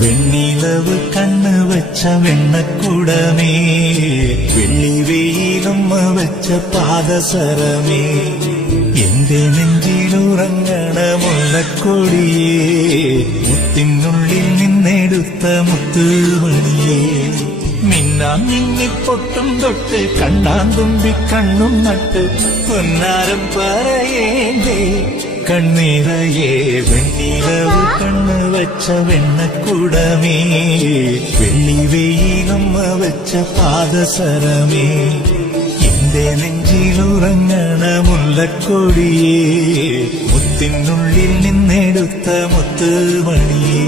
വെണ്ണിലവ് കണ്ണ് വെച്ച വെണ്ണക്കുടമേ, വെള്ളി വെയിലുമ്മ വെച്ച പാദസരമേ, എന്റെ നെഞ്ചിലുറങ്ങണ മുല്ലക്കൊടിയേ, മുത്തിനുള്ളിൽ നിന്നെടുത്ത മുത്തുമണിയേ, മിന്നാം മിന്നിപ്പൊട്ടും തൊട്ട് കണ്ണാൻ തുമ്പി കണ്ണും നട്ട് പൊന്നാരം പറയേണ്ടേ കണ്ണീറയേ. വെണ്ണിലവ് കണ്ണ് വെച്ച വെണ്ണക്കുടമേ, വെള്ളി വെയിലുമ്മ വെച്ച പാദസരമേ, എന്റെ നെഞ്ചിലുറങ്ങണ മുല്ലക്കൊടിയേ, മുത്തിനുള്ളിൽ നിന്നെടുത്ത മുത്തുമണിയേ.